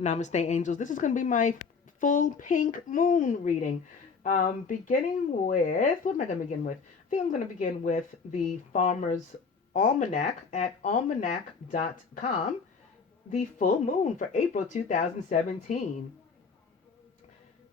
Namaste, angels. This is going to be my full pink moon reading. Beginning with, what am I going to begin with? I think I'm going to begin with the Farmer's Almanac at almanac.com, the full moon for April 2017.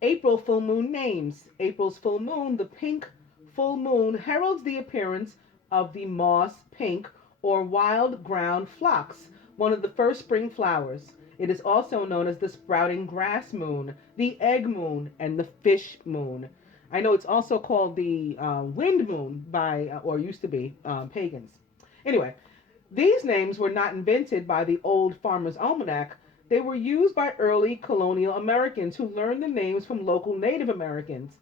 April full moon names. April's full moon, the pink full moon, heralds the appearance of the moss pink or wild ground phlox, one of the first spring flowers. It is also known as the sprouting grass moon, the egg moon, and the fish moon. I know it's also called the wind moon by, or used to be, pagans. Anyway, these names were not invented by the old Farmer's Almanac. They were used by early colonial Americans who learned the names from local Native Americans.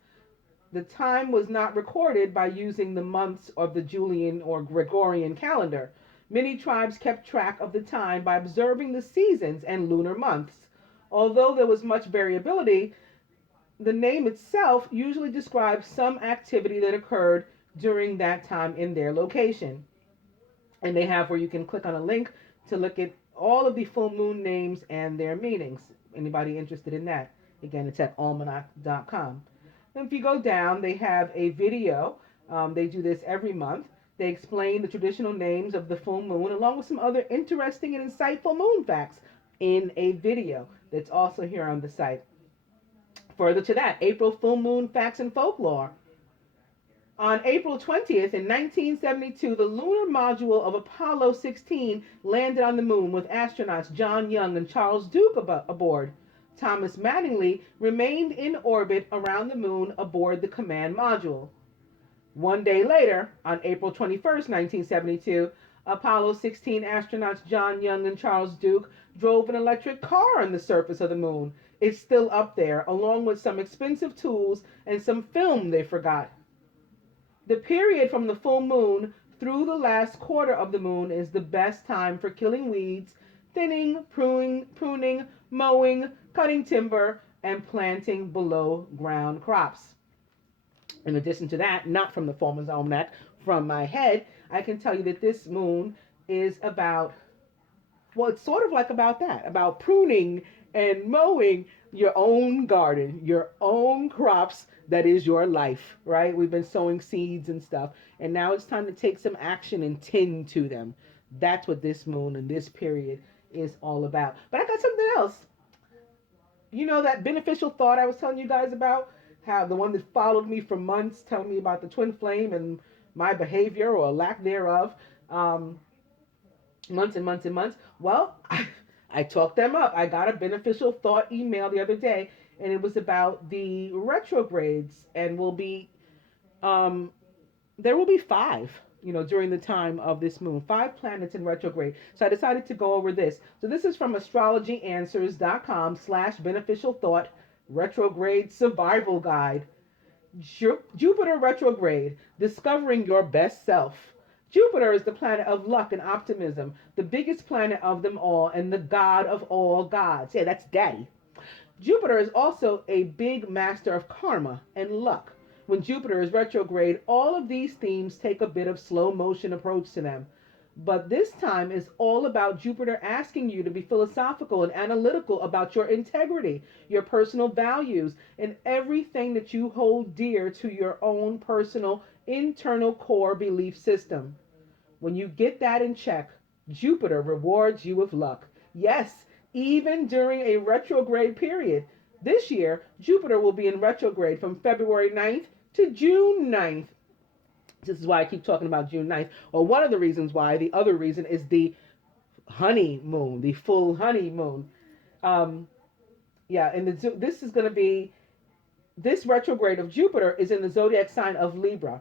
The time was not recorded by using the months of the Julian or Gregorian calendar. Many tribes kept track of the time by observing the seasons and lunar months. Although there was much variability, the name itself usually describes some activity that occurred during that time in their location. And they have where you can click on a link to look at all of the full moon names and their meanings. Anybody interested in that? Again, it's at almanac.com. And if you go down, they have a video. They do this every month. They explain the traditional names of the full moon along with some other interesting and insightful moon facts in a video that's also here on the site. Further to that, April full moon facts and folklore. On April 20th in 1972, the lunar module of Apollo 16 landed on the moon with astronauts John Young and Charles Duke aboard. Thomas Mattingly remained in orbit around the moon aboard the command module. One day later, on April 21st, 1972, Apollo 16 astronauts John Young and Charles Duke drove an electric car on the surface of the moon. It's still up there, along with some expensive tools and some film they forgot. The period from the full moon through the last quarter of the moon is the best time for killing weeds, thinning, pruning, mowing, cutting timber, and planting below ground crops. In addition to that, not from the Farmer's Almanac, from my head, I can tell you that this moon is about, well, it's sort of like about that, about pruning and mowing your own garden, your own crops that is your life, right? We've been sowing seeds and stuff, and now it's time to take some action and tend to them. That's what this moon and this period is all about. But I got something else. You know that beneficial thought I was telling you guys about? How the one that followed me for months, telling me about the twin flame and my behavior or lack thereof, months and months and months. Well, I talked them up. I got a beneficial thought email the other day, and it was about the retrogrades, and there will be five, during the time of this moon, 5 planets in retrograde. So I decided to go over this. So this is from astrologyanswers.com/beneficial thought retrograde survival guide. Jupiter retrograde, discovering your best self. Jupiter is the planet of luck and optimism, the biggest planet of them all, and the god of all gods. Yeah, that's daddy. Jupiter is also a big master of karma and luck. When Jupiter is retrograde, all of these themes take a bit of slow motion approach to them. But this time is all about Jupiter asking you to be philosophical and analytical about your integrity, your personal values, and everything that you hold dear to your own personal internal core belief system. When you get that in check, Jupiter rewards you with luck. Yes, even during a retrograde period. This year, Jupiter will be in retrograde from February 9th to June 9th. This is why I keep talking about June 9th. Or one of the reasons why. The other reason is the honeymoon, the full honeymoon. And this is going to be, this retrograde of Jupiter is in the zodiac sign of Libra.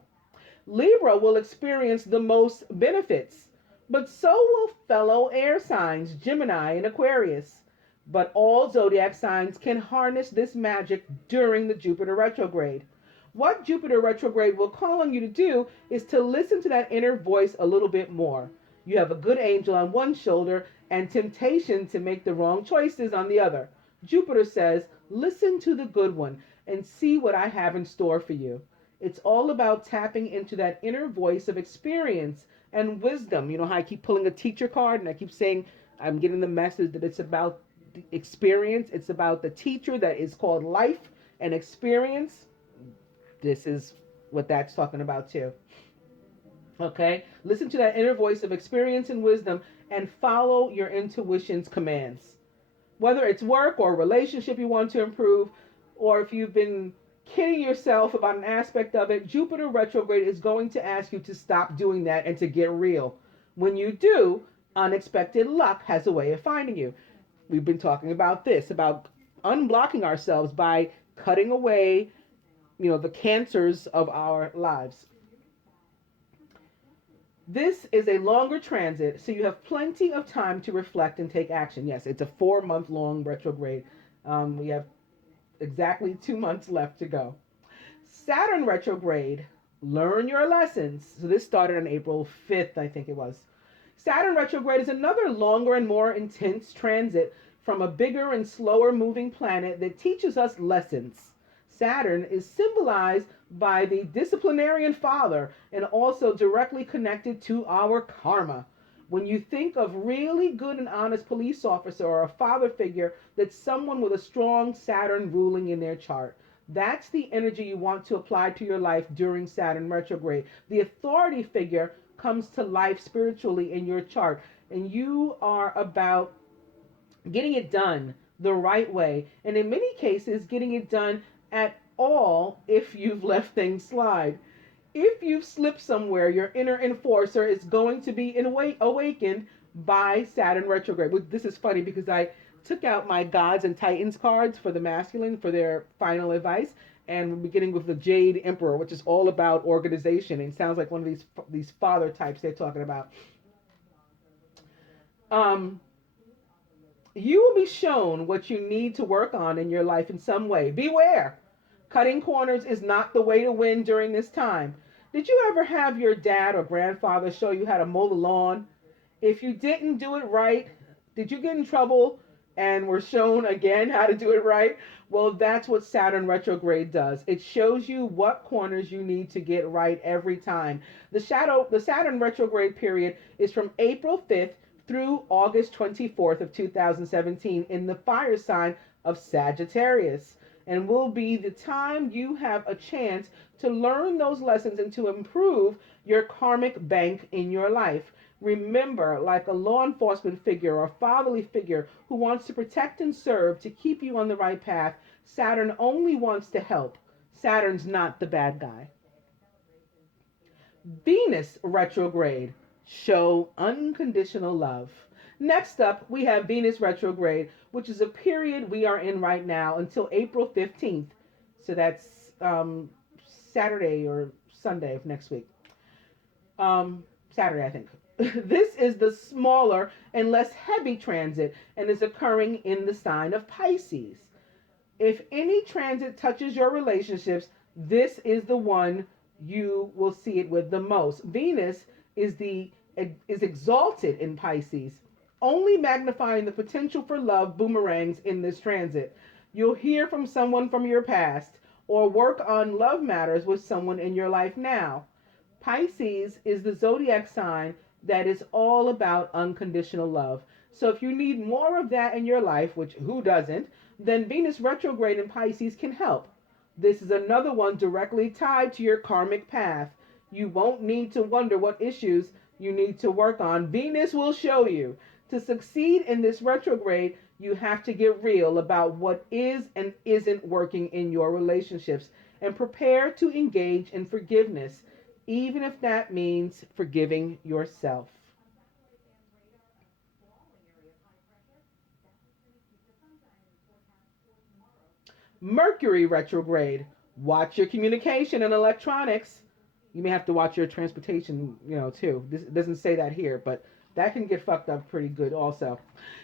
Libra will experience the most benefits, but so will fellow air signs, Gemini and Aquarius. But all zodiac signs can harness this magic during the Jupiter retrograde. What Jupiter retrograde will call on you to do is to listen to that inner voice a little bit more. You have a good angel on one shoulder and temptation to make the wrong choices on the other. Jupiter says, listen to the good one and see what I have in store for you. It's all about tapping into that inner voice of experience and wisdom. You know how I keep pulling a teacher card and I keep saying I'm getting the message that it's about the experience. It's about the teacher that is called life and experience. This is what that's talking about too. Okay? Listen to that inner voice of experience and wisdom and follow your intuition's commands. Whether it's work or relationship you want to improve, or if you've been kidding yourself about an aspect of it, Jupiter retrograde is going to ask you to stop doing that and to get real. When you do, unexpected luck has a way of finding you. We've been talking about this, about unblocking ourselves by cutting away, the cancers of our lives. This is a longer transit, so you have plenty of time to reflect and take action. Yes, it's a 4-month long retrograde. We have exactly 2 months left to go. Saturn retrograde, learn your lessons. So this started on April 5th, I think it was. Saturn retrograde is another longer and more intense transit from a bigger and slower moving planet that teaches us lessons. Saturn is symbolized by the disciplinarian father and also directly connected to our karma. When you think of really good and honest police officer or a father figure, that's someone with a strong Saturn ruling in their chart. That's the energy you want to apply to your life during Saturn retrograde. The authority figure comes to life spiritually in your chart, and you are about getting it done the right way, and in many cases, getting it done at all if you've left things slide. If you've slipped somewhere, your inner enforcer is going to be awakened by Saturn retrograde. This is funny because I took out my Gods and Titans cards for the masculine for their final advice, and we're beginning with the Jade Emperor, which is all about organization. And it sounds like one of these father types they're talking about. You will be shown what you need to work on in your life in some way. Beware. Cutting corners is not the way to win during this time. Did you ever have your dad or grandfather show you how to mow the lawn? If you didn't do it right, did you get in trouble and were shown again how to do it right? Well, that's what Saturn retrograde does. It shows you what corners you need to get right every time. The Saturn retrograde period is from April 5th through August 24th of 2017 in the fire sign of Sagittarius, and will be the time you have a chance to learn those lessons and to improve your karmic bank in your life. Remember, like a law enforcement figure or fatherly figure who wants to protect and serve to keep you on the right path, Saturn only wants to help. Saturn's not the bad guy. Venus retrograde, show unconditional love. Next up, we have Venus retrograde, which is a period we are in right now until April 15th. So that's Saturday or Sunday of next week. Saturday, I think. This is the smaller and less heavy transit and is occurring in the sign of Pisces. If any transit touches your relationships, this is the one you will see it with the most. Venus is exalted in Pisces, only magnifying the potential for love boomerangs in this transit. You'll hear from someone from your past or work on love matters with someone in your life now. Pisces is the zodiac sign that is all about unconditional love. So if you need more of that in your life, which who doesn't, then Venus retrograde in Pisces can help. This is another one directly tied to your karmic path. You won't need to wonder what issues you need to work on. Venus will show you. To succeed in this retrograde, you have to get real about what is and isn't working in your relationships and prepare to engage in forgiveness, even if that means forgiving yourself. Mercury retrograde. Watch your communication and electronics. You may have to watch your transportation, too. This doesn't say that here, but that can get fucked up pretty good also.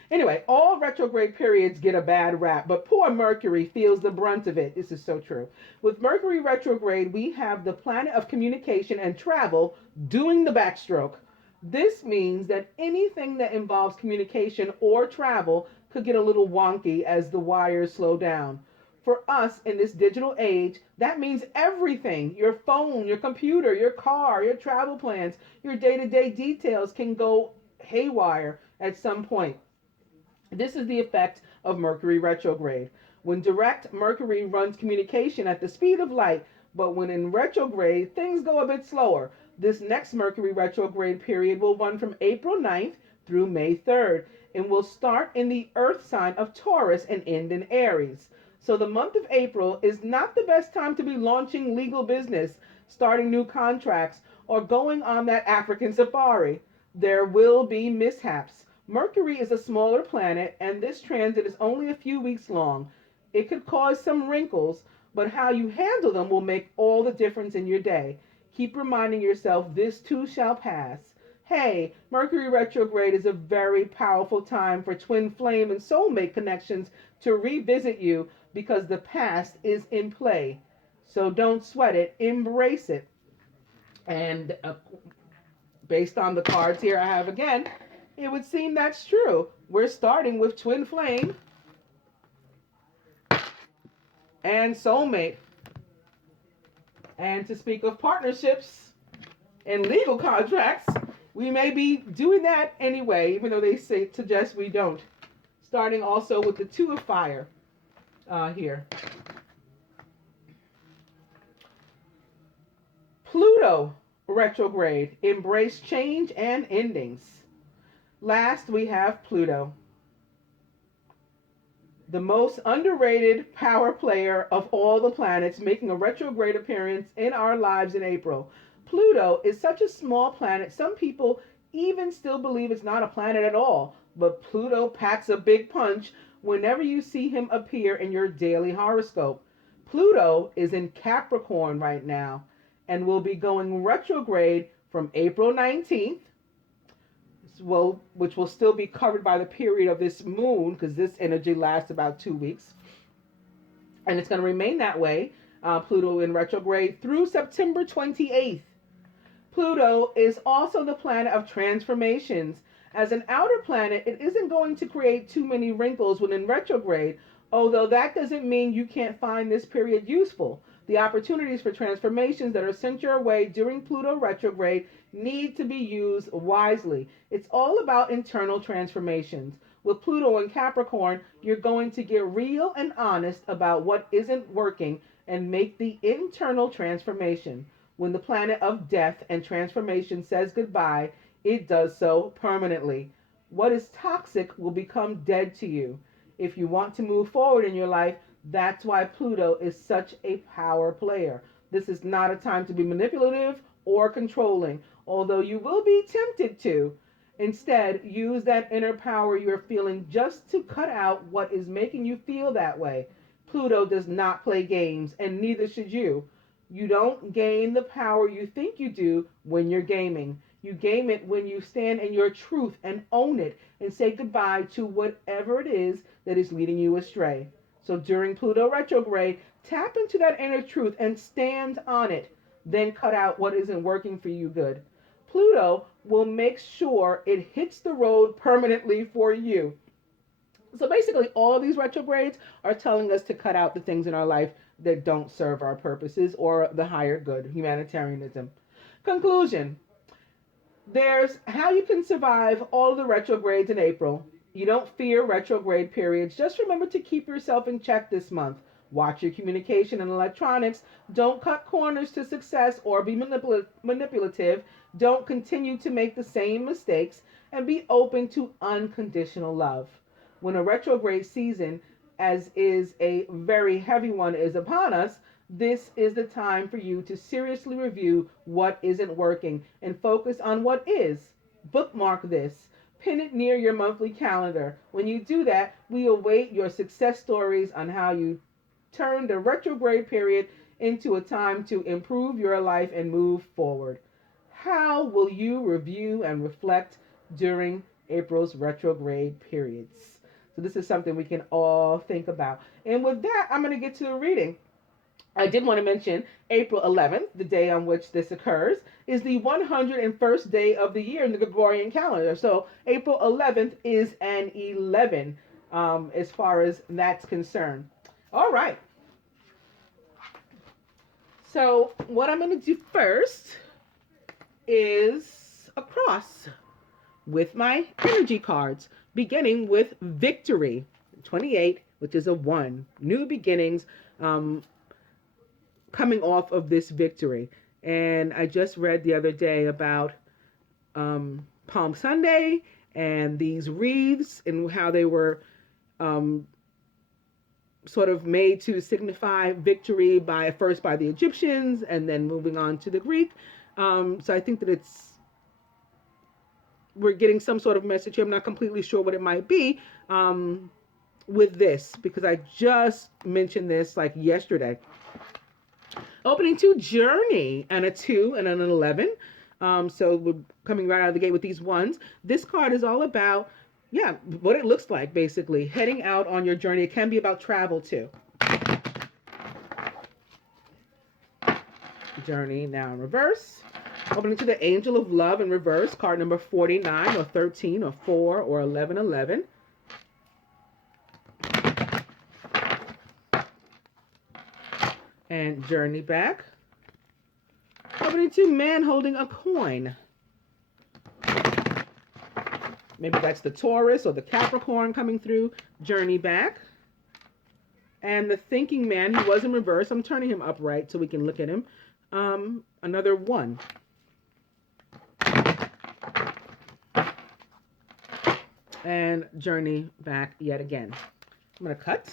Anyway, all retrograde periods get a bad rap, but poor Mercury feels the brunt of it. This is so true. With Mercury retrograde, we have the planet of communication and travel doing the backstroke. This means that anything that involves communication or travel could get a little wonky as the wires slow down. For us in this digital age, that means everything. Your phone, your computer, your car, your travel plans, your day-to-day details can go haywire at some point. This is the effect of Mercury retrograde. When direct, Mercury runs communication at the speed of light, but when in retrograde, things go a bit slower. This next Mercury retrograde period will run from April 9th through May 3rd and will start in the Earth sign of Taurus and end in Aries. So the month of April is not the best time to be launching legal business, starting new contracts, or going on that African safari. There will be mishaps. Mercury is a smaller planet, and this transit is only a few weeks long. It could cause some wrinkles, but how you handle them will make all the difference in your day. Keep reminding yourself this too shall pass. Hey, Mercury retrograde is a very powerful time for twin flame and soulmate connections to revisit you because the past is in play. So don't sweat it, embrace it. And based on the cards here I have again, it would seem that's true. We're starting with twin flame and soulmate. And to speak of partnerships and legal contracts, we may be doing that anyway, even though they suggest we don't. Starting also with the Two of Fire here. Pluto retrograde, embrace change and endings. Last, we have Pluto, the most underrated power player of all the planets, making a retrograde appearance in our lives in April. Pluto is such a small planet, some people even still believe it's not a planet at all. But Pluto packs a big punch whenever you see him appear in your daily horoscope. Pluto is in Capricorn right now and will be going retrograde from April 19th, which will still be covered by the period of this moon, because this energy lasts about 2 weeks. And it's going to remain that way, Pluto in retrograde, through September 28th. Pluto is also the planet of transformations. As an outer planet, it isn't going to create too many wrinkles when in retrograde, although that doesn't mean you can't find this period useful. The opportunities for transformations that are sent your way during Pluto retrograde need to be used wisely. It's all about internal transformations. With Pluto in Capricorn, you're going to get real and honest about what isn't working and make the internal transformation. When the planet of death and transformation says goodbye, it does so permanently. What is toxic will become dead to you. If you want to move forward in your life, that's why Pluto is such a power player. This is not a time to be manipulative or controlling, although you will be tempted to. Instead, use that inner power you're feeling just to cut out what is making you feel that way. Pluto does not play games, and neither should you. You don't gain the power you think you do when you're gaming. You game it when you stand in your truth and own it and say goodbye to whatever it is that is leading you astray. So during Pluto retrograde, tap into that inner truth and stand on it. Then cut out what isn't working for you good. Pluto will make sure it hits the road permanently for you. So basically, all of these retrogrades are telling us to cut out the things in our life that don't serve our purposes or the higher good, humanitarianism. Conclusion. There's how you can survive all of the retrogrades in April. You don't fear retrograde periods. Just remember to keep yourself in check this month. Watch your communication and electronics. Don't cut corners to success or be manipulative. Don't continue to make the same mistakes, and be open to unconditional love. When a retrograde season, as is a very heavy one, is upon us, this is the time for you to seriously review what isn't working and focus on what is. Bookmark this. Pin it near your monthly calendar. When you do that, we await your success stories on how you turn the retrograde period into a time to improve your life and move forward. How will you review and reflect during April's retrograde periods? So this is something we can all think about. And with that, I'm going to get to the reading. I did want to mention April 11th, the day on which this occurs, is the 101st day of the year in the Gregorian calendar. So April 11th is an 11 as far as that's concerned. All right. So what I'm going to do first is a cross with my energy cards, beginning with victory. 28, which is a 1. New beginnings coming off of this victory. And I just read the other day about Palm Sunday and these wreaths and how they were sort of made to signify victory first by the Egyptians and then moving on to the Greek. So I think that we're getting some sort of message here. I'm not completely sure what it might be with this, because I just mentioned this like yesterday. Opening 2, Journey, and a 2 and an 11. So we're coming right out of the gate with these ones. This card is all about, what it looks like, basically. Heading out on your journey. It can be about travel, too. Journey, now in reverse. Opening to the Angel of Love in reverse. Card number 49 or 13 or 4 or 1111. And Journey back. Opening to Man holding a coin. Maybe that's the Taurus or the Capricorn coming through. Journey back. And the Thinking Man, he was in reverse. I'm turning him upright so we can look at him. Another 1. And Journey back yet again. I'm going to cut.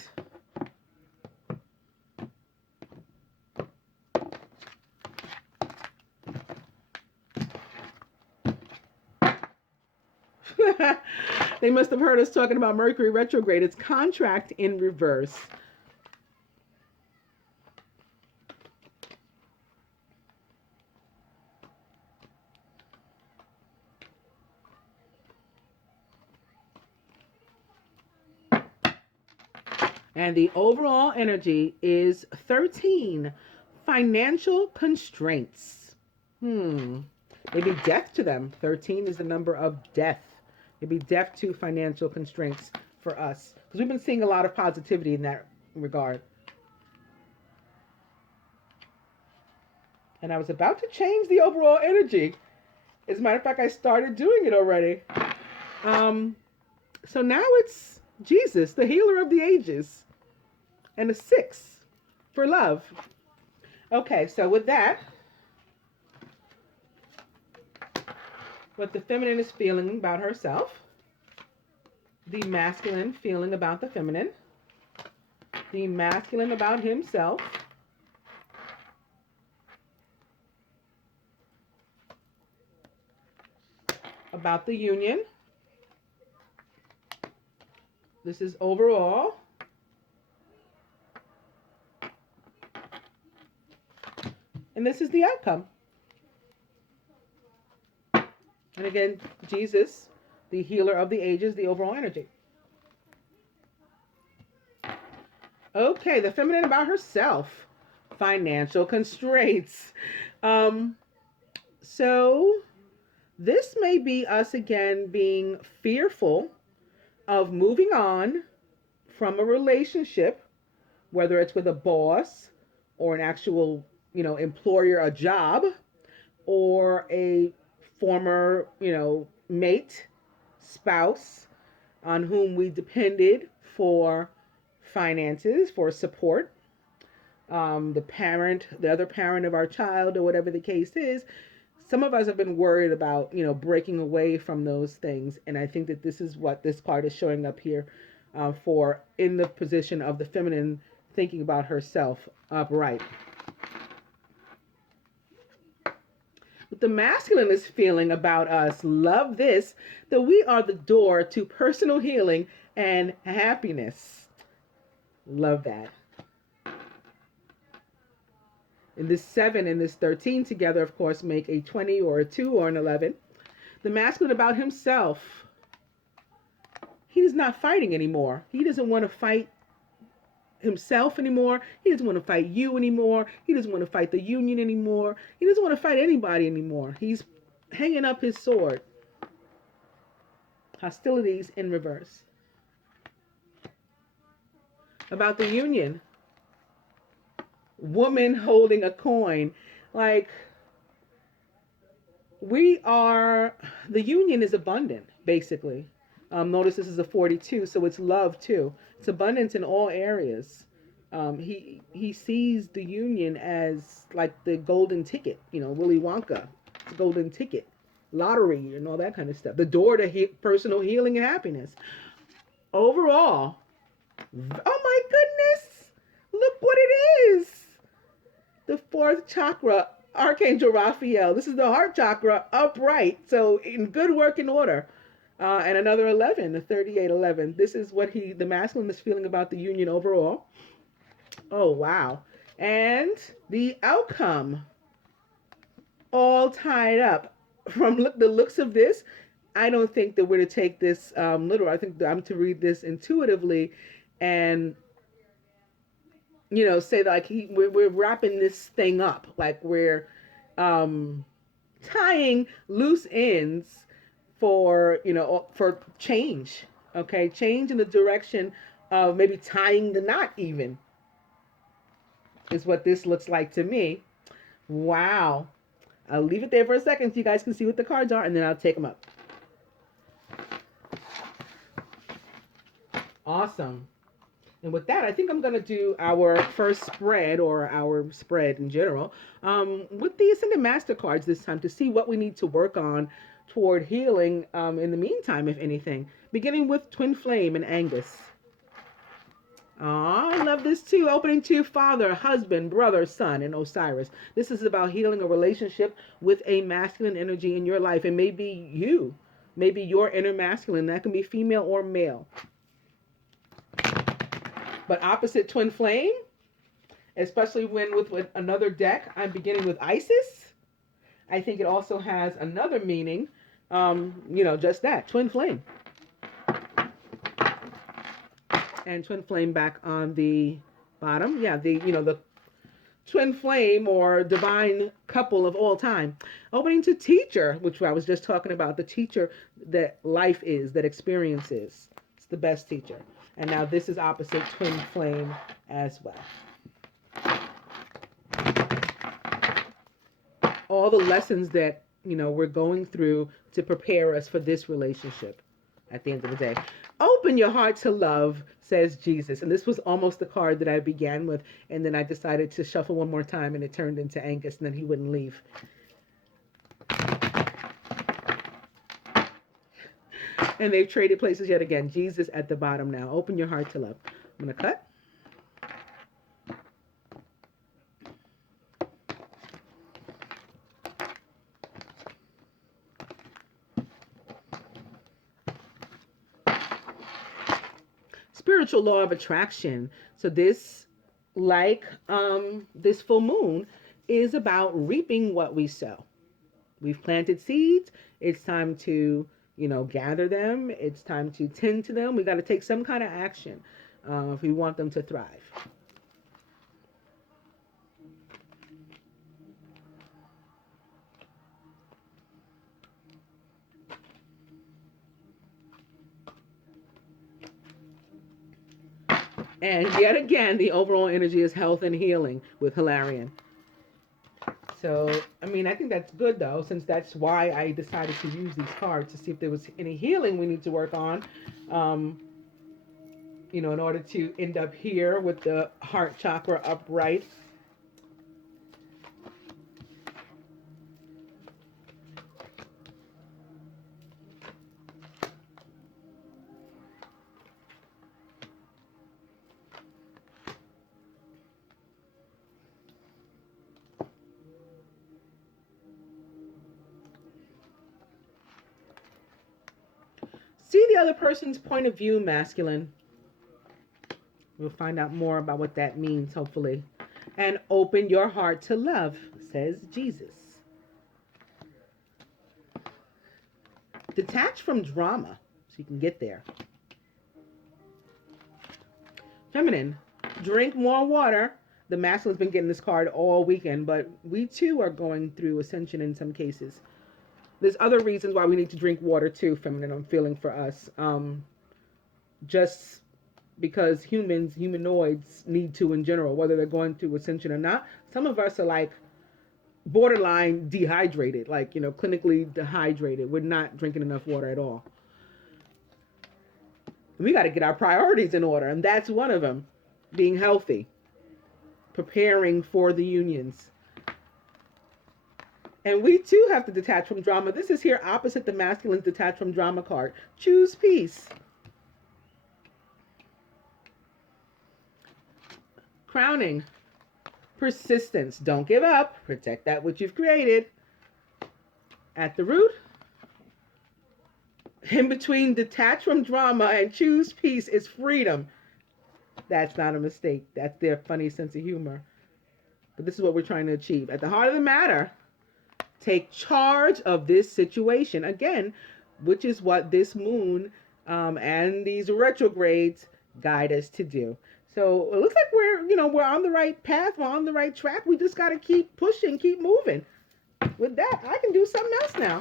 They must have heard us talking about Mercury retrograde. It's contract in reverse. And the overall energy is 13. Financial constraints. Maybe death to them. 13 is the number of death. Maybe death to financial constraints for us. Because we've been seeing a lot of positivity in that regard. And I was about to change the overall energy. As a matter of fact, I started doing it already. So now it's Jesus, the healer of the ages. And a 6 for love. Okay, so with that, what the feminine is feeling about herself, the masculine feeling about the feminine, the masculine about himself, about the union. This is overall. And this is the outcome. And again, Jesus, the healer of the ages, the overall energy. Okay, the feminine about herself. Financial constraints. So this may be us again being fearful of moving on from a relationship, whether it's with a boss or an actual, employer, a job, or a former, mate, spouse on whom we depended for finances, for support, the other parent of our child, or whatever the case is. Some of us have been worried about, breaking away from those things. And I think that this is what this card is showing up here for, in the position of the feminine thinking about herself upright. What the masculine is feeling about us, love this, that we are the door to personal healing and happiness. Love that. And this 7 and this 13 together, of course, make a 20 or a 2 or an 11. The masculine about himself. He is not fighting anymore. He doesn't want to fight himself anymore. He doesn't want to fight you anymore. He doesn't want to fight the union anymore. He doesn't want to fight anybody anymore. He's hanging up his sword. Hostilities in reverse. About the union. Woman holding a coin. Like, the union is abundant, basically. Notice this is a 42, so it's love too. It's abundance in all areas. He sees the union as like the golden ticket, Willy Wonka, it's a golden ticket, lottery, and all that kind of stuff. The door to personal healing and happiness. Overall, oh my goodness, look what it is. The fourth chakra, Archangel Raphael. This is the heart chakra, upright. So in good working order. And another 11, the 3811. This is what the masculine is feeling about the union overall. Oh, wow. And the outcome, all tied up. From the looks of this, I don't think that we're to take this literal. I think that I'm to read this intuitively and, say that like we're wrapping this thing up. Like we're tying loose ends for change. Okay, change in the direction of maybe tying the knot even is what this looks like to me. Wow. I'll leave it there for a second so you guys can see what the cards are, and then I'll take them up. Awesome. And with that, I think I'm going to do our first spread, or our spread in general, with the Ascended Master cards this time to see what we need to work on toward healing in the meantime, if anything. Beginning with Twin Flame and Angus. I love this too. Opening to Father, Husband, Brother, Son, and Osiris. This is about healing a relationship with a masculine energy in your life. And maybe you, maybe your inner masculine. That can be female or male. But opposite Twin Flame, especially when with another deck, I'm beginning with Isis. I think it also has another meaning, just that, Twin Flame. And Twin Flame back on the bottom. Yeah, the Twin Flame or divine couple of all time. Opening to Teacher, which I was just talking about, the teacher that life is, that experience is. It's the best teacher. And now this is opposite Twin Flame as well. All the lessons that, we're going through to prepare us for this relationship at the end of the day. Open your heart to love, says Jesus. And this was almost the card that I began with. And then I decided to shuffle one more time and it turned into Angus and then he wouldn't leave. And they've traded places yet again. Jesus at the bottom now. Open your heart to love. I'm going to cut. Spiritual law of attraction. So this, like this full moon, is about reaping what we sow. We've planted seeds. It's time to gather them. It's time to tend to them. We got to take some kind of action if we want them to thrive. And yet again, the overall energy is health and healing with Hilarion. So, I think that's good, though, since that's why I decided to use these cards to see if there was any healing we need to work on, in order to end up here with the heart chakra upright. See the other person's point of view, masculine. We'll find out more about what that means, hopefully. And open your heart to love, says Jesus. Detach from drama so you can get there. Feminine, drink more water. The masculine's been getting this card all weekend, but we too are going through ascension in some cases. There's other reasons why we need to drink water too, feminine, I'm feeling for us. Just because humanoids need to in general, whether they're going through ascension or not. Some of us are like borderline dehydrated, like, clinically dehydrated. We're not drinking enough water at all. We got to get our priorities in order, and that's one of them. Being healthy, preparing for the unions. And we too have to detach from drama. This is here opposite the masculine's detach from drama card. Choose peace. Crowning. Persistence. Don't give up. Protect that which you've created. At the root. In between detach from drama and choose peace is freedom. That's not a mistake. That's their funny sense of humor. But this is what we're trying to achieve. At the heart of the matter, take charge of this situation. Again, which is what this moon and these retrogrades guide us to do. So it looks like we're on the right path. We're on the right track. We just got to keep pushing, keep moving. With that, I can do something else now.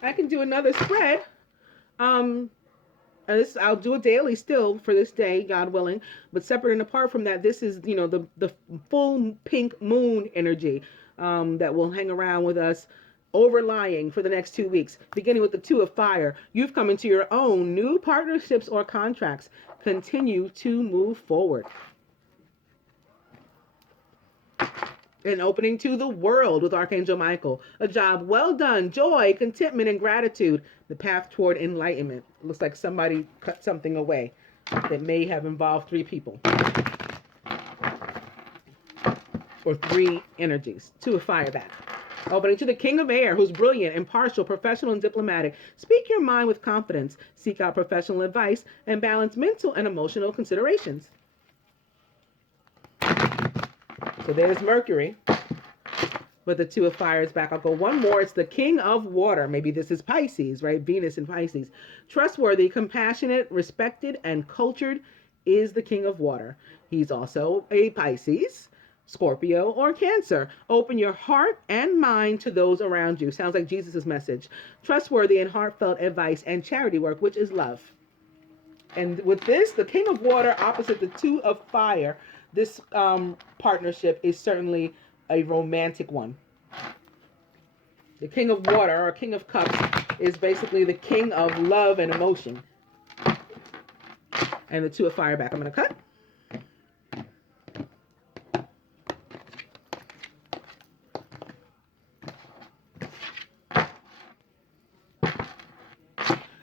I can do another spread. And this, I'll do it daily still for this day, God willing. But separate and apart from that, this is, the full pink moon energy that will hang around with us, overlying for the next 2 weeks, beginning with the 2 of fire. You've come into your own new partnerships or contracts. Continue to move forward. An opening to the world with Archangel Michael. A job well done, joy, contentment, and gratitude. The path toward enlightenment. It looks like somebody cut something away that may have involved 3 people. Or 3 energies. 2 of fire back. Opening to the King of Air, who's brilliant, impartial, professional, and diplomatic. Speak your mind with confidence. Seek out professional advice and balance mental and emotional considerations. So there's Mercury, but the 2 of fire is back. I'll go one more. It's the King of Water. Maybe this is Pisces, right? Venus in Pisces. Trustworthy, compassionate, respected, and cultured is the King of Water. He's also a Pisces, Scorpio, or Cancer. Open your heart and mind to those around you. Sounds like Jesus' message. Trustworthy and heartfelt advice and charity work, which is love. And with this, the King of Water opposite the 2 of fire, this partnership is certainly a romantic one. The King of Water, or King of Cups, is basically the king of love and emotion. And the 2 of fire back. I'm going to cut.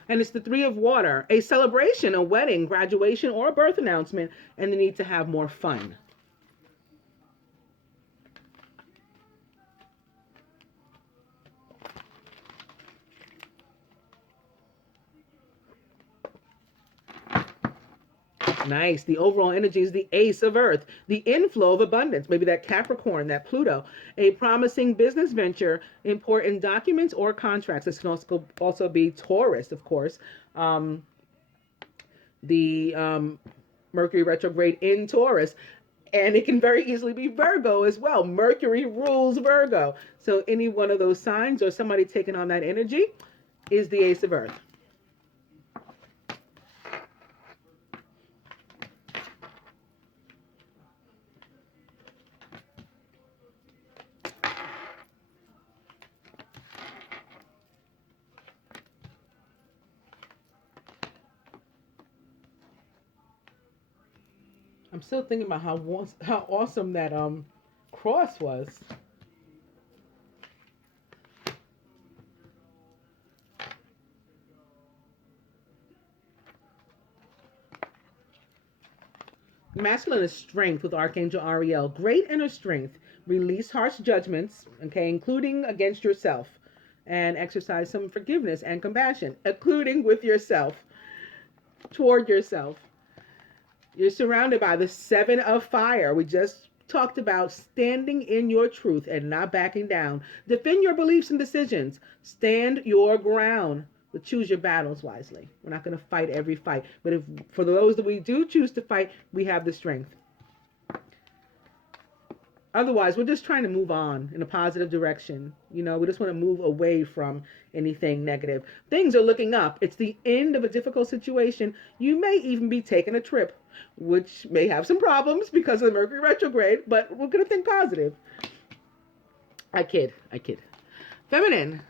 And it's the 3 of water, a celebration, a wedding, graduation, or a birth announcement, and the need to have more fun. Nice. The overall energy is the Ace of Earth, the inflow of abundance, maybe that Capricorn, that Pluto, a promising business venture, important documents or contracts. This can also be Taurus, of course. The Mercury retrograde in Taurus. And it can very easily be Virgo as well. Mercury rules Virgo. So any one of those signs or somebody taking on that energy is the Ace of Earth. I'm still thinking about how awesome that cross was. Masculine is strength with Archangel Ariel. Great inner strength. Release harsh judgments, okay, including against yourself, and exercise some forgiveness and compassion, including with yourself, toward yourself. You're surrounded by the 7 of fire. We just talked about standing in your truth and not backing down. Defend your beliefs and decisions. Stand your ground. But choose your battles wisely. We're not going to fight every fight. But if for those that we do choose to fight, we have the strength. Otherwise, we're just trying to move on in a positive direction. We just want to move away from anything negative. Things are looking up. It's the end of a difficult situation. You may even be taking a trip, which may have some problems because of the Mercury retrograde, but we're going to think positive. I kid. Feminine,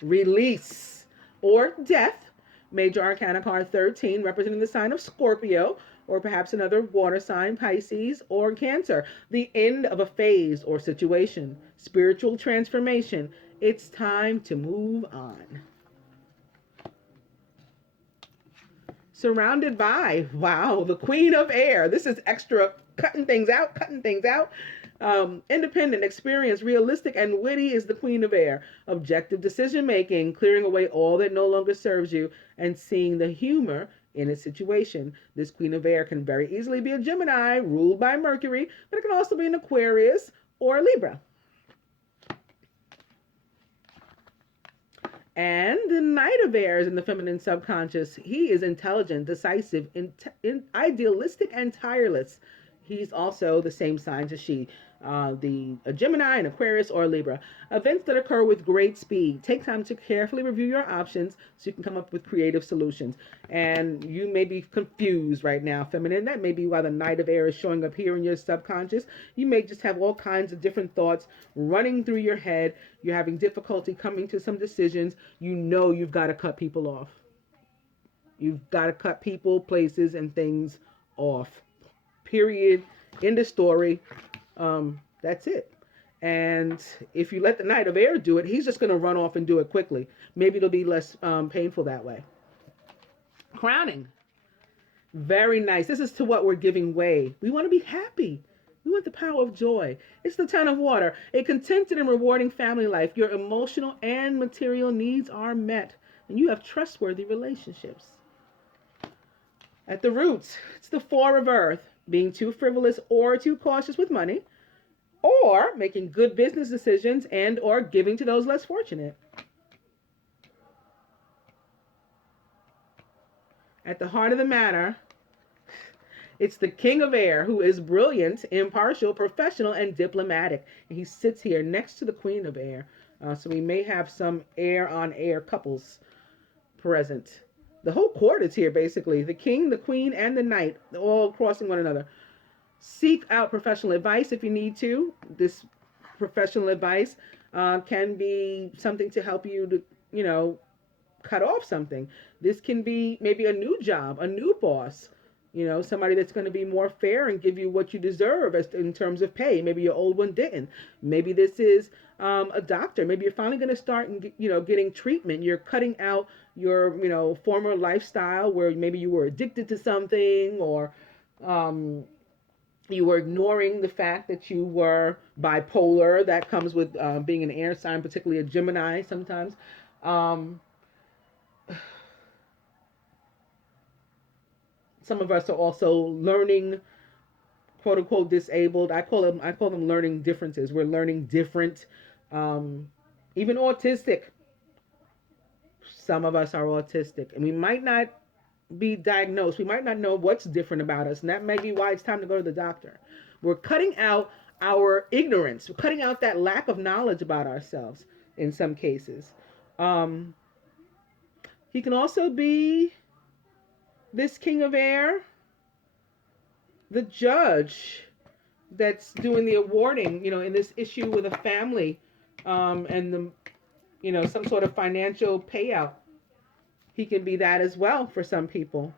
release or death. Major Arcana card 13, representing the sign of Scorpio, or perhaps another water sign, Pisces or Cancer. The end of a phase or situation. Spiritual transformation. It's time to move on. Surrounded by, wow, the Queen of Air. This is extra cutting things out. Independent, experienced, realistic, and witty is the Queen of Air. Objective decision making, clearing away all that no longer serves you, and seeing the humor in a situation. This Queen of Air can very easily be a Gemini, ruled by Mercury, but it can also be an Aquarius or a Libra. And the Knight of Air is in the feminine subconscious. He is intelligent, decisive, idealistic, and tireless. He's also the same signs as she. A Gemini, an Aquarius, or a Libra. Events that occur with great speed. Take time to carefully review your options so you can come up with creative solutions. And you may be confused right now, feminine. That may be why the Knight of Air is showing up here in your subconscious. You may just have all kinds of different thoughts running through your head. You're having difficulty coming to some decisions. You've got to cut people off. You've got to cut people, places, and things off. Period. End of story. That's it. And if you let the Knight of Air do it, he's just going to run off and do it quickly. Maybe it'll be less painful that way. Crowning. Very nice. This is to what we're giving way. We want to be happy. We want the power of joy. It's the Ten of Water. A contented and rewarding family life. Your emotional and material needs are met. And you have trustworthy relationships. At the roots, it's the Four of Earth. Being too frivolous or too cautious with money, or making good business decisions and or giving to those less fortunate. At the heart of the matter, it's the King of Air, who is brilliant, impartial, professional, and diplomatic. And he sits here next to the Queen of Air. So we may have some air-on-air couples present. The whole court is here, basically. The king, the queen, and the knight, all crossing one another. Seek out professional advice if you need to. This professional advice can be something to help you to, cut off something. This can be maybe a new job, a new boss, somebody that's going to be more fair and give you what you deserve in terms of pay. Maybe your old one didn't. Maybe this is a doctor. Maybe you're finally going to start getting treatment. You're cutting out your former lifestyle where maybe you were addicted to something, or you were ignoring the fact that you were bipolar. That comes with being an air sign, particularly a Gemini sometimes. Some of us are also learning, quote unquote, disabled. I call them learning differences. We're learning different, even autistic. Some of us are autistic, and we might not be diagnosed. We might not know what's different about us, and that may be why it's time to go to the doctor. We're cutting out our ignorance. We're cutting out that lack of knowledge about ourselves in some cases. He can also be, this King of Air, the judge that's doing the awarding, in this issue with a family, and the some sort of financial payout. He can be that as well for some people.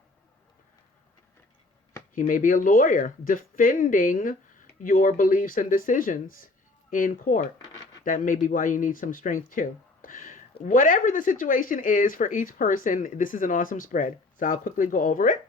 He may be a lawyer defending your beliefs and decisions in court. That may be why you need some strength too. Whatever the situation is for each person, this is an awesome spread. So I'll quickly go over it.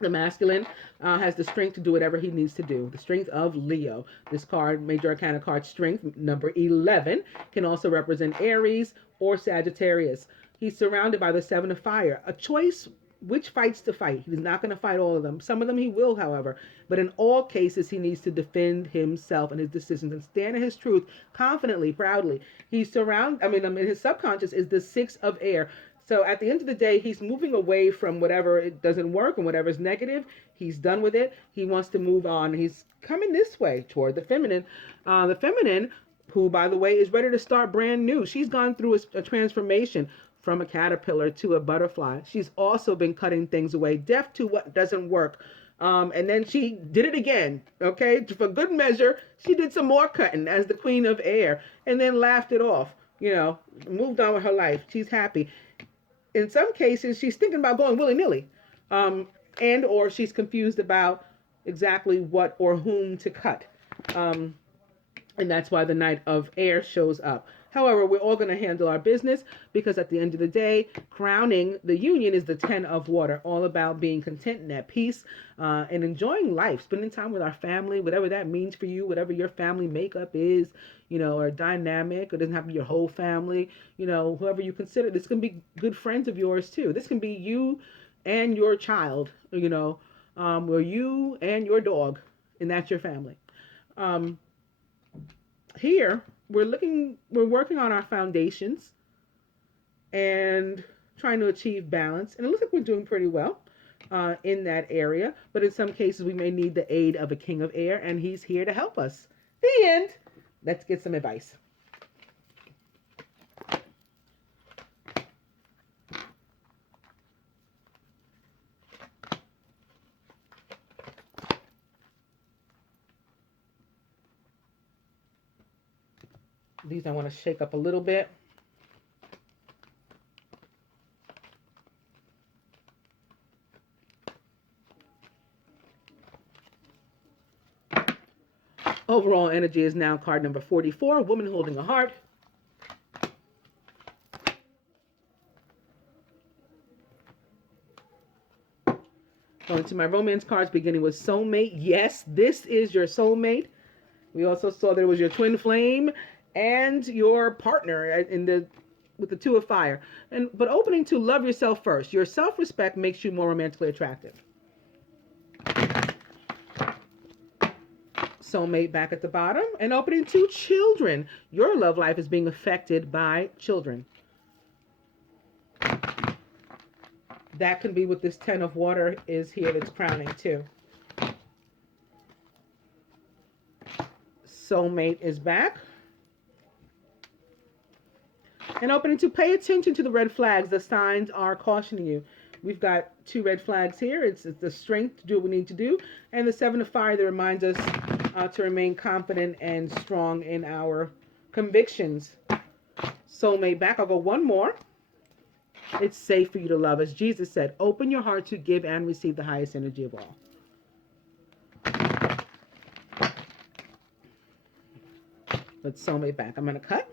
The masculine has the strength to do whatever he needs to do. The strength of Leo. This card, Major Arcana card strength, number 11, can also represent Aries or Sagittarius. He's surrounded by the Seven of Fire. A choice which fights to fight. He's not going to fight all of them. Some of them he will, however. But in all cases, he needs to defend himself and his decisions and stand in his truth confidently, proudly. He's surrounded, in his subconscious is the Six of Air. So at the end of the day, he's moving away from whatever it doesn't work and whatever's negative. He's done with it. He wants to move on. He's coming this way toward the feminine. The feminine, who, by the way, is ready to start brand new. She's gone through a transformation from a caterpillar to a butterfly. She's also been cutting things away, deaf to what doesn't work. And then she did it again, okay? For good measure, she did some more cutting as the queen of air and then laughed it off, moved on with her life. She's happy. In some cases, she's thinking about going willy-nilly, and or she's confused about exactly what or whom to cut. And that's why the Knight of Air shows up. However, we're all going to handle our business because at the end of the day, crowning the union is the 10 of water, all about being content and at peace and enjoying life, spending time with our family, whatever that means for you, whatever your family makeup is, or dynamic. It doesn't have to be your whole family, whoever you consider. This can be good friends of yours too. This can be you and your child, or you and your dog, and that's your family. Here, we're working on our foundations and trying to achieve balance. And it looks like we're doing pretty well in that area. But in some cases, we may need the aid of a king of air, and he's here to help us. The end. Let's get some advice. These I want to shake up a little bit. Overall energy is now card number 44, woman holding a heart. Going to my romance cards, beginning with soulmate. Yes, this is your soulmate. We also saw there was your twin flame and your partner with the two of fire. But opening to love yourself first. Your self-respect makes you more romantically attractive. Soulmate back at the bottom. And opening to children. Your love life is being affected by children. That can be what this 10 of water is here that's crowning too. Soulmate is back. And opening to pay attention to the red flags. The signs are cautioning you. We've got 2 red flags here. It's the strength to do what we need to do. And the 7 of fire that reminds us to remain confident and strong in our convictions. Soulmate back. I'll go one more. It's safe for you to love. As Jesus said, open your heart to give and receive the highest energy of all. Let's soulmate back. I'm going to cut.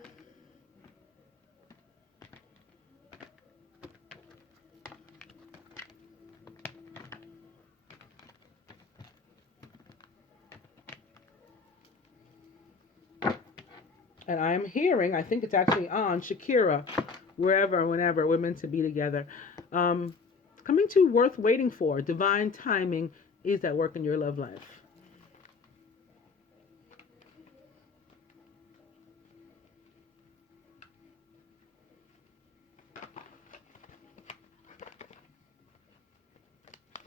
And I'm hearing, I think it's actually on Shakira, wherever, whenever we're meant to be together. Coming to worth waiting for. Divine timing is at work in your love life.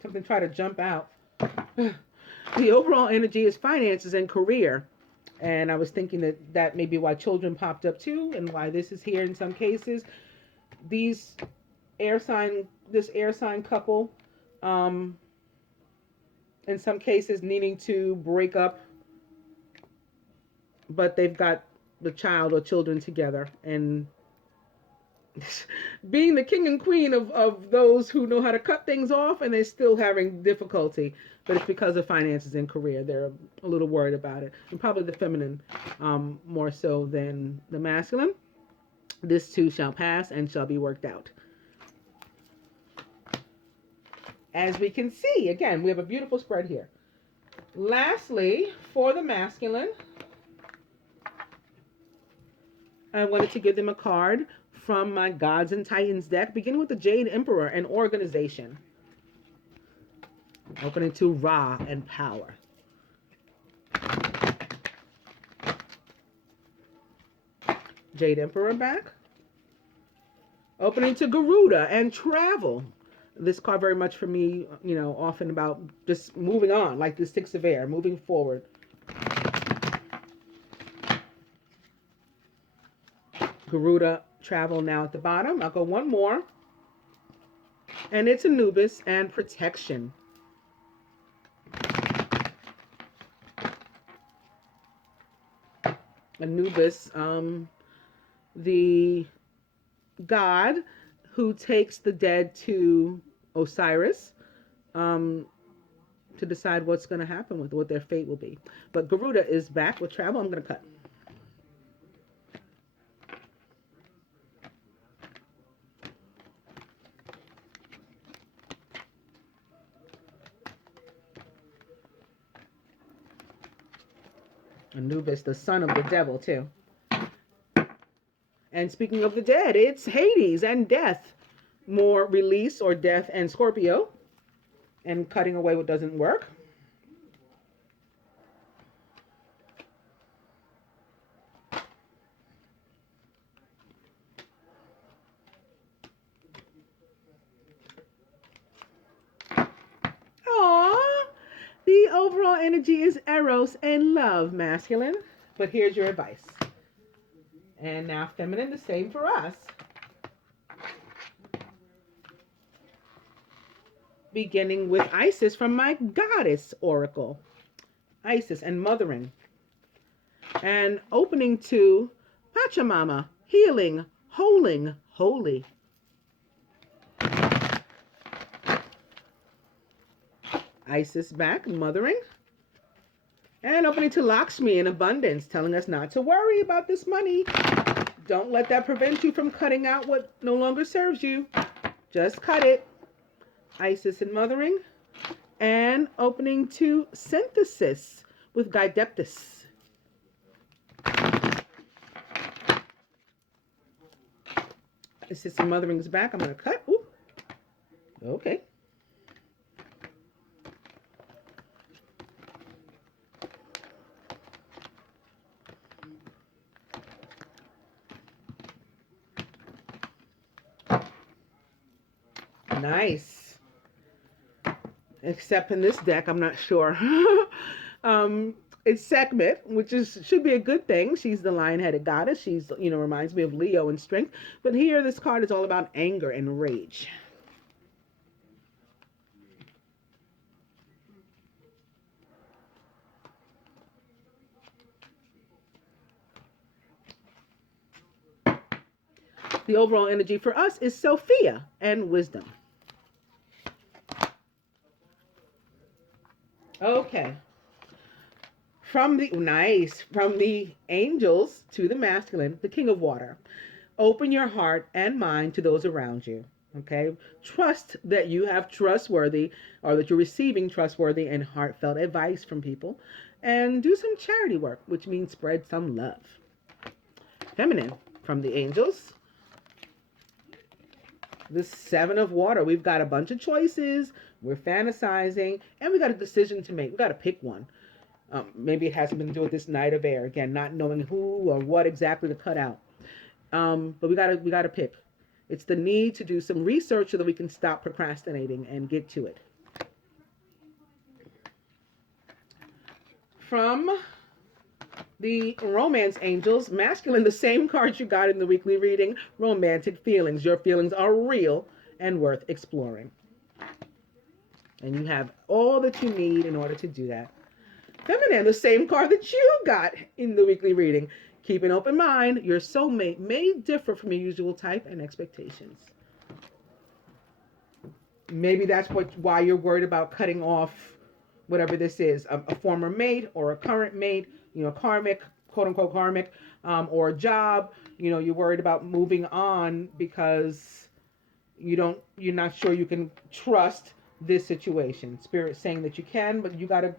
Something try to jump out. The overall energy is finances and career. And I was thinking that may be why children popped up too, and why this is here in some cases. This air sign couple, in some cases needing to break up, but they've got the child or children together, and being the king and queen of those who know how to cut things off, and they're still having difficulty. But it's because of finances and career. They're a little worried about it. And probably the feminine more so than the masculine. This too shall pass and shall be worked out. As we can see, again, we have a beautiful spread here. Lastly, for the masculine, I wanted to give them a card from my Gods and Titans deck, beginning with the Jade Emperor and organization. Opening to Ra and power. Jade Emperor back. Opening to Garuda and travel. This card very much for me, often about just moving on, like the Six of Air, moving forward. Garuda, travel now at the bottom. I'll go one more. And it's Anubis and protection. Anubis, the god who takes the dead to Osiris to decide what's going to happen with what their fate will be. But Garuda is back with travel. I'm going to cut. Anubis, the son of the devil, too. And speaking of the dead, it's Hades and death. More release or death and Scorpio. And cutting away what doesn't work. The overall energy is Eros and love, masculine. But here's your advice. And now feminine, the same for us. Beginning with Isis from my goddess oracle. Isis and mothering. And opening to Pachamama, healing, holing, holy. Isis back, mothering. And opening to Lakshmi in abundance, telling us not to worry about this money. Don't let that prevent you from cutting out what no longer serves you. Just cut it. Isis and mothering. And opening to synthesis with Guideptus. Isis and mothering's back. I'm going to cut. Ooh. Okay. Nice. Except in this deck, I'm not sure. It's Sekhmet, which should be a good thing. She's the lion-headed goddess. She's, reminds me of Leo in strength. But here, this card is all about anger and rage. The overall energy for us is Sophia and wisdom. Okay. From the angels to the masculine, the king of water. Open your heart and mind to those around you. Okay. Trust that you have trustworthy, or that you're receiving trustworthy and heartfelt advice from people. And do some charity work, which means spread some love. Feminine, from the angels. The Seven of Water. We've got a bunch of choices. We're fantasizing. And we got a decision to make. We got to pick one. Maybe it has something to do with this Knight of Air. Again, not knowing who or what exactly to cut out. But we gotta pick. It's the need to do some research so that we can stop procrastinating and get to it. From the romance angels, masculine, the same cards you got in the weekly reading, romantic feelings. Your feelings are real and worth exploring. And you have all that you need in order to do that. Feminine, the same card that you got in the weekly reading. Keep an open mind. Your soulmate may differ from your usual type and expectations. Maybe that's why you're worried about cutting off whatever this is, a former mate or a current mate, karmic, quote unquote karmic, or a job. You're worried about moving on because you're not sure you can trust this situation. Spirit's saying that you can, but you got to,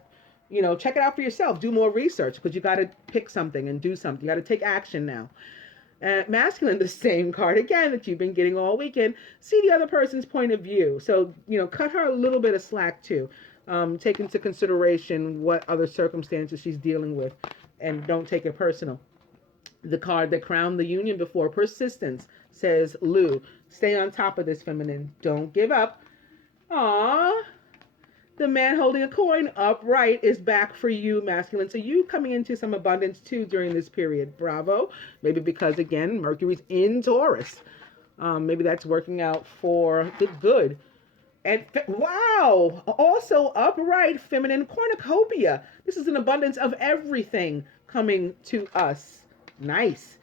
check it out for yourself. Do more research, because you got to pick something and do something. You got to take action now. Masculine, the same card again that you've been getting all weekend. See the other person's point of view. So, cut her a little bit of slack too. Take into consideration what other circumstances she's dealing with, and don't take it personal. The card that crowned the union before, persistence, says Lu. Stay on top of this, feminine. Don't give up. Aww. The man holding a coin upright is back for you, masculine. So you coming into some abundance too during this period. Bravo. Maybe because, again, Mercury's in Taurus. Maybe that's working out for the good. And wow, also upright, feminine cornucopia. This is an abundance of everything coming to us. Nice.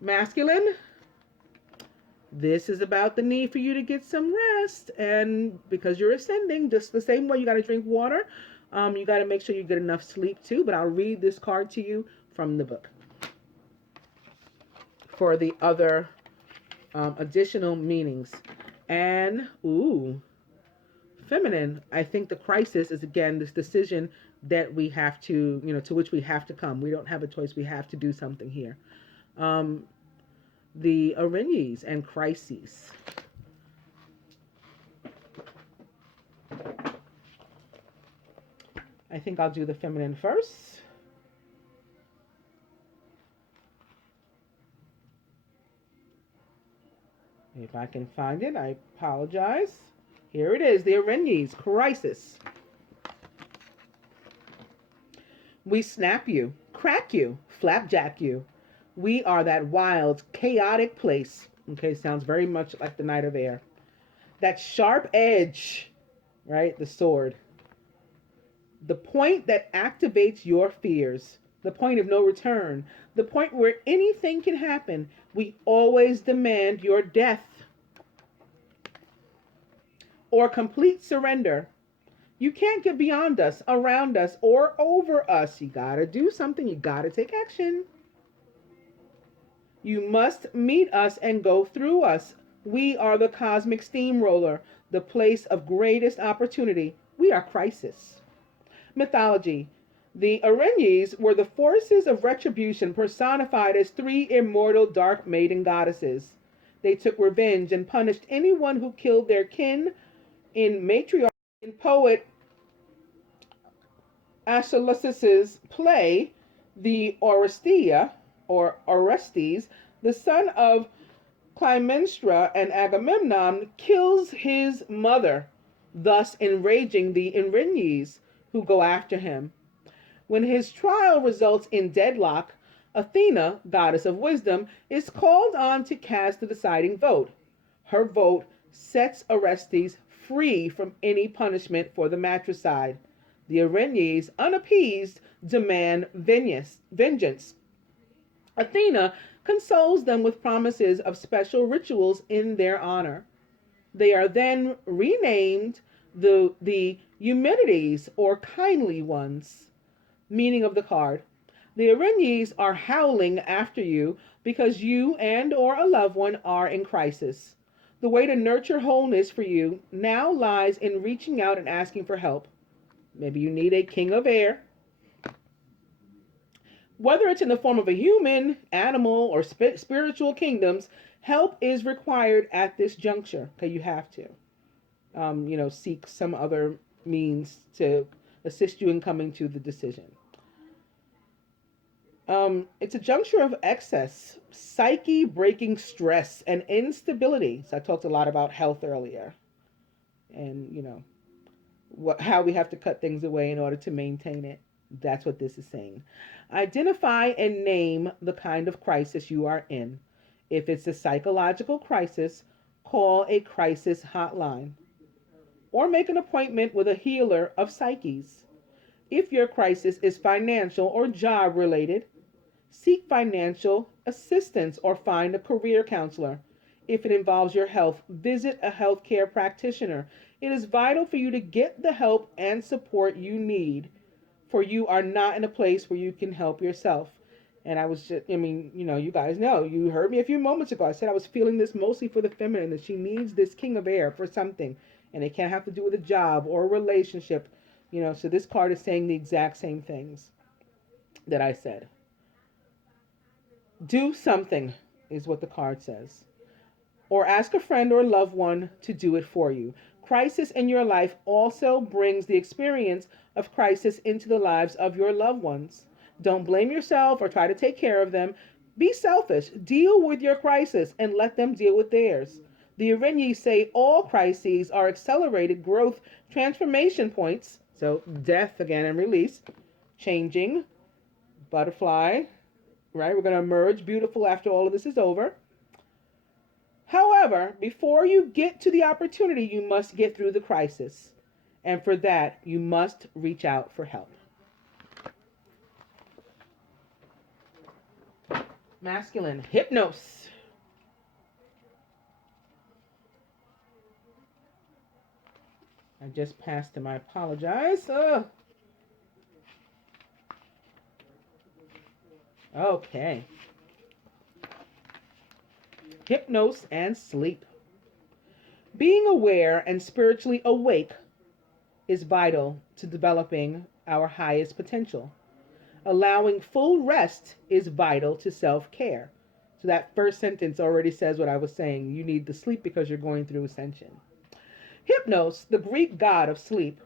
Masculine, this is about the need for you to get some rest. And because you're ascending, just the same way you got to drink water, you got to make sure you get enough sleep too. But I'll read this card to you from the book for the other additional meanings. And, ooh, feminine, I think the crisis is, again, this decision that we have to, to which we have to come. We don't have a choice. We have to do something here. The Arenes and crises. I think I'll do the feminine first. If I can find it, I apologize. Here it is, the Arenes, crisis. We snap you, crack you, flapjack you. We are that wild, chaotic place. Okay, sounds very much like the Knight of Air. That sharp edge, right? The sword. The point that activates your fears. The point of no return. The point where anything can happen. We always demand your death. Or complete surrender. You can't get beyond us, around us, or over us. You gotta do something. You gotta take action. You must meet us and go through us. We are the cosmic steamroller, the place of greatest opportunity. We are crisis. Mythology. The Arenes were the forces of retribution personified as three immortal dark maiden goddesses. They took revenge and punished anyone who killed their kin. In matriarch, in poet Aeschylus's play, the Orestes, the son of Clytemnestra and Agamemnon, kills his mother, thus enraging the Arenes, who go after him. When his trial results in deadlock, Athena, goddess of wisdom, is called on to cast the deciding vote. Her vote sets Orestes free from any punishment for the matricide. The Arenes, unappeased, demand vengeance. Athena consoles them with promises of special rituals in their honor. They are then renamed the Eumenides, or kindly ones. Meaning of the card. The Arenes are howling after you because you and or a loved one are in crisis. The way to nurture wholeness for you now lies in reaching out and asking for help. Maybe you need a king of air. Whether it's in the form of a human, animal, or spiritual kingdoms, help is required at this juncture. Okay, you have to, seek some other means to assist you in coming to the decision. It's a juncture of excess, psyche breaking stress, and instability. So I talked a lot about health earlier. And, how we have to cut things away in order to maintain it. That's what this is saying. Identify and name the kind of crisis you are in. If it's a psychological crisis, call a crisis hotline. Or make an appointment with a healer of psyches. If your crisis is financial or job related, seek financial assistance or find a career counselor. If it involves your health, visit a healthcare practitioner. It is vital for you to get the help and support you need, for you are not in a place where you can help yourself. And you guys know, you heard me a few moments ago. I said I was feeling this mostly for the feminine, that she needs this king of air for something. And it can't have to do with a job or a relationship. So this card is saying the exact same things that I said. Do something is what the card says. Or ask a friend or loved one to do it for you. Crisis in your life also brings the experience of crisis into the lives of your loved ones. Don't blame yourself or try to take care of them. Be selfish. Deal with your crisis and let them deal with theirs. The Irenaeans say all crises are accelerated growth transformation points. So death again and release, changing, butterfly, right? We're going to emerge beautiful after all of this is over. However, before you get to the opportunity, you must get through the crisis. And for that, you must reach out for help. Masculine, hypnos. I just passed him. I apologize. Okay. Hypnos and sleep. Being aware and spiritually awake is vital to developing our highest potential. Allowing full rest is vital to self-care. So that first sentence already says what I was saying. You need the sleep because you're going through ascension. Hypnos, the Greek god of sleep,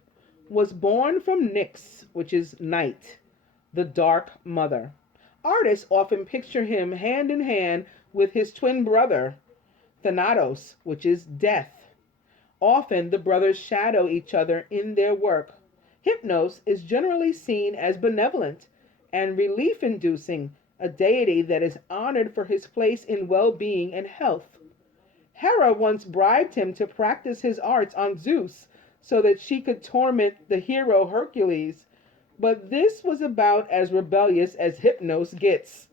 was born from Nyx, which is night, the dark mother. Artists often picture him hand in hand with his twin brother, Thanatos, which is death. Often the brothers shadow each other in their work. Hypnos is generally seen as benevolent and relief-inducing, a deity that is honored for his place in well-being and health. Hera once bribed him to practice his arts on Zeus so that she could torment the hero Hercules, but this was about as rebellious as Hypnos gets.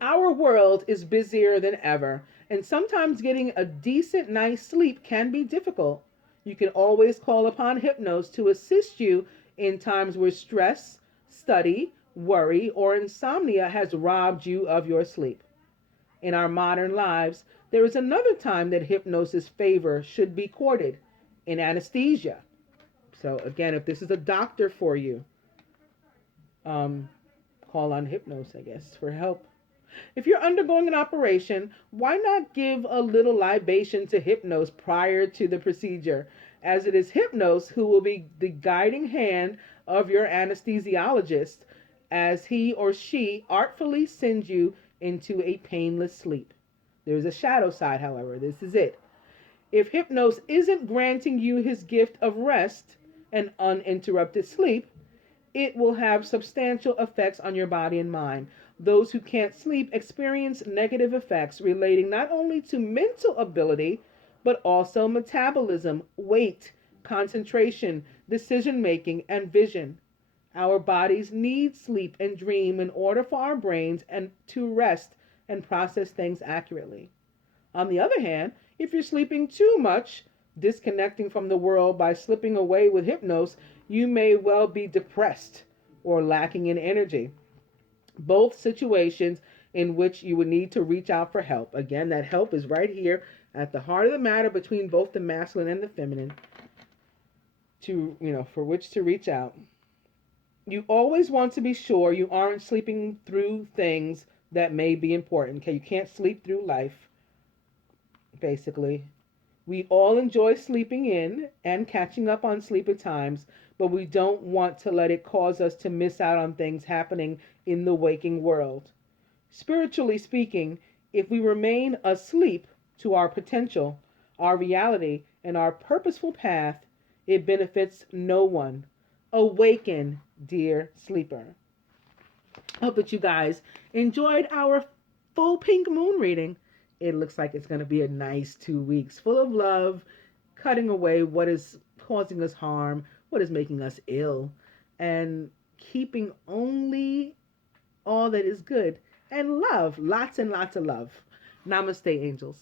Our world is busier than ever, and sometimes getting a decent night's sleep can be difficult. You can always call upon Hypnos to assist you in times where stress, study, worry, or insomnia has robbed you of your sleep. In our modern lives, there is another time that hypnosis favor should be courted, in anesthesia. So again, if this is a doctor for you, call on Hypnos, I guess, for help. If you're undergoing an operation, why not give a little libation to Hypnos prior to the procedure, as it is Hypnos who will be the guiding hand of your anesthesiologist as he or she artfully sends you into a painless sleep. There's a shadow side, however. This is it. If Hypnos isn't granting you his gift of rest and uninterrupted sleep, it will have substantial effects on your body and mind. Those who can't sleep experience negative effects relating not only to mental ability, but also metabolism, weight, concentration, decision making, and vision. Our bodies need sleep and dream in order for our brains and to rest and process things accurately. On the other hand, if you're sleeping too much, disconnecting from the world by slipping away with Hypnos, you may well be depressed or lacking in energy. Both situations in which you would need to reach out for help. Again, that help is right here at the heart of the matter between both the masculine and the feminine for which to reach out. You always want to be sure you aren't sleeping through things that may be important. Okay, you can't sleep through life, basically. We all enjoy sleeping in and catching up on sleep at times, but we don't want to let it cause us to miss out on things happening in the waking world. Spiritually speaking, if we remain asleep to our potential, our reality, and our purposeful path, it benefits no one. Awaken, dear sleeper. I hope that you guys enjoyed our full pink moon reading. It looks like it's going to be a nice 2 weeks full of love, cutting away what is causing us harm, what is making us ill, and keeping only all that is good and love, lots and lots of love. Namaste, angels.